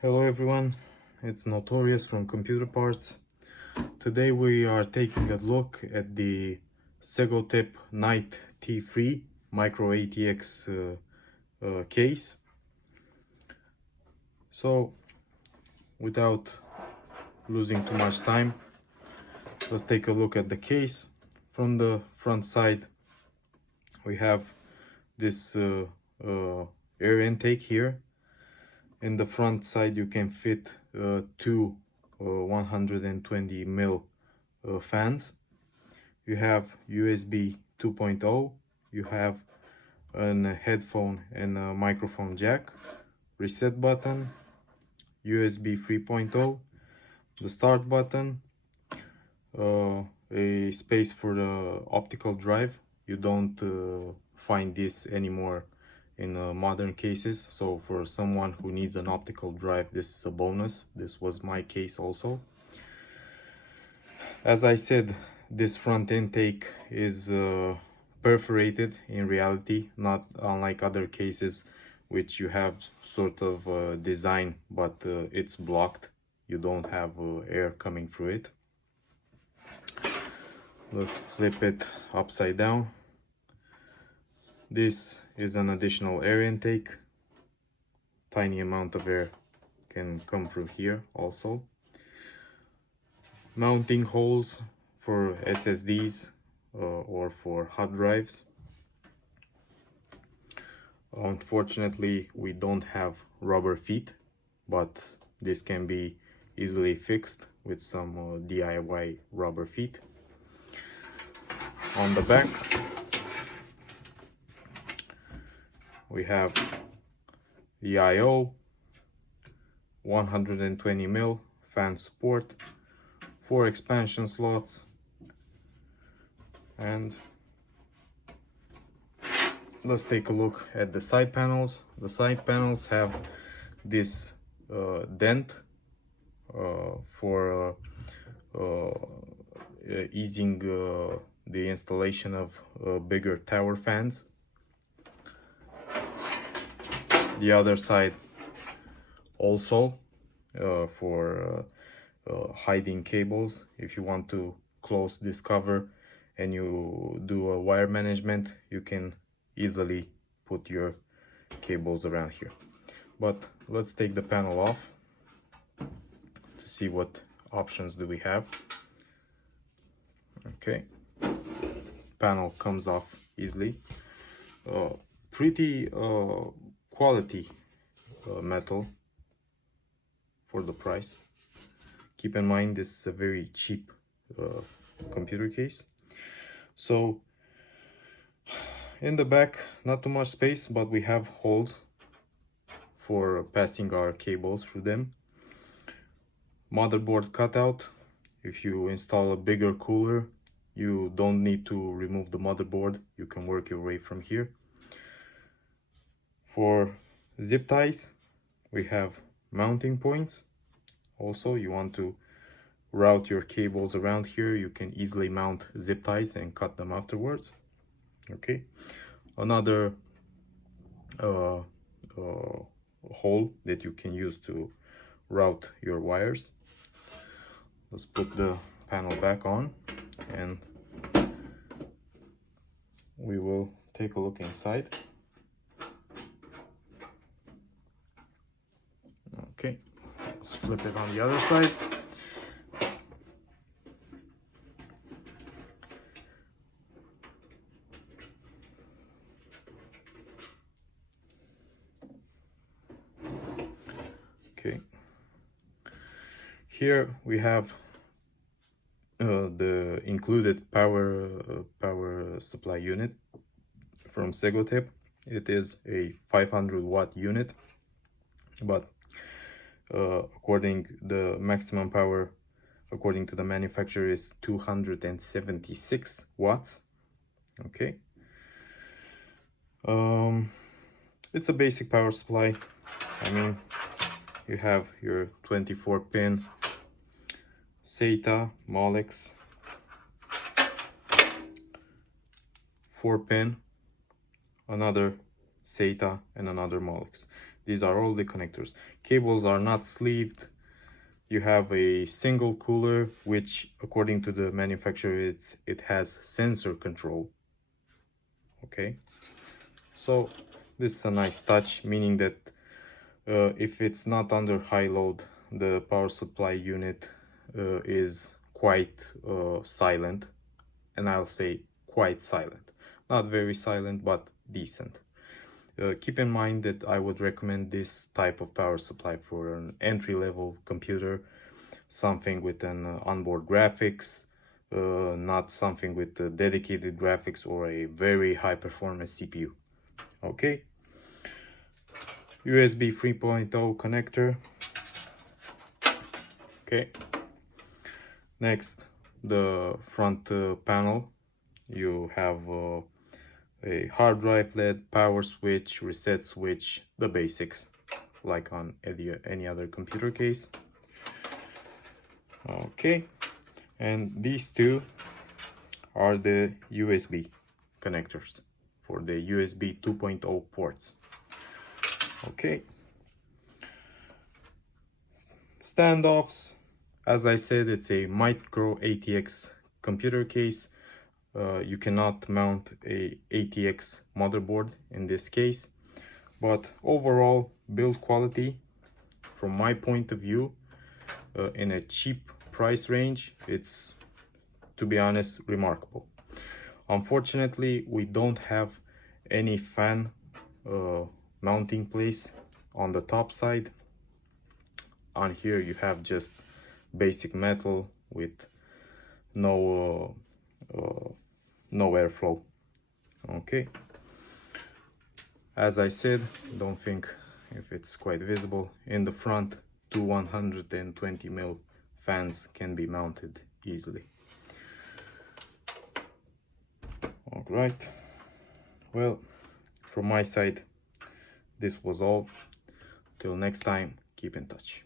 Hello everyone, it's Notorious from Computer Parts. Today we are taking a look at the Segotep Knight T3 micro ATX case. So without losing too much time, let's take a look at the case. From the front side we have this air intake here. In the front side you can fit two 120 mil fans. You have USB 2.0, you have a headphone and a microphone jack, reset button, USB 3.0, the start button, a space for the optical drive. You don't find this anymore in modern cases, so for someone who needs an optical drive, this is a bonus. This was my case also. As I said, this front intake is perforated in reality, not unlike other cases which you have sort of design, but it's blocked. You don't have air coming through it. Let's flip it upside down. This is an additional air intake. Tiny amount of air can come through here also. Mounting holes for SSDs or for hard drives. Unfortunately, we don't have rubber feet, but this can be easily fixed with some DIY rubber feet. On the back, we have the I/O, 120 mil fan support, 4 expansion slots, and let's take a look at the side panels. The side panels have this dent for easing the installation of bigger tower fans. The other side also for hiding cables. If you want to close this cover and you do a wire management, you can easily put your cables around here. But let's take the panel off to see what options do we have. Okay, panel comes off easily. Pretty quality metal for the price. Keep in mind this is a very cheap computer case. So in the back, not too much space, but we have holes for passing our cables through them. Motherboard cutout. If you install a bigger cooler, you don't need to remove the motherboard. You can work your way from here. For zip ties, we have mounting points. Also, you want to route your cables around here, you can easily mount zip ties and cut them afterwards. Okay, another hole that you can use to route your wires. Let's put the panel back on and we will take a look inside. Okay, let's flip it on the other side. Okay, here we have the included power supply unit from Segotep. It is a 500 watt unit, but according the maximum power according to the manufacturer is 276 watts. Okay, it's a basic power supply. I mean, you have your 24 pin SATA Molex, 4 pin, another SATA and another Molex. These are all the connectors. Cables are not sleeved. You have a single cooler, which according to the manufacturer, it has sensor control. Okay, so this is a nice touch, meaning that if it's not under high load, the power supply unit is quite silent, and I'll say quite silent. Not very silent, but decent. Keep in mind that I would recommend this type of power supply for an entry-level computer, something with an onboard graphics, not something with dedicated graphics or a very high performance CPU. Okay, USB 3.0 connector. Okay, next, the front panel. You have a hard drive LED, power switch, reset switch, the basics, like on any other computer case. Okay, and these two are the USB connectors for the USB 2.0 ports. Okay, standoffs. As I said, it's a micro ATX computer case. You cannot mount a ATX motherboard in this case, but overall build quality, from my point of view, in a cheap price range, it's, to be honest, remarkable. Unfortunately, we don't have any fan mounting place on the top side. On here you have just basic metal with no airflow. Okay, as I said, don't think if it's quite visible. In the front, two 120mm fans can be mounted easily. All right, well, from my side, this was all. Till next time, keep in touch.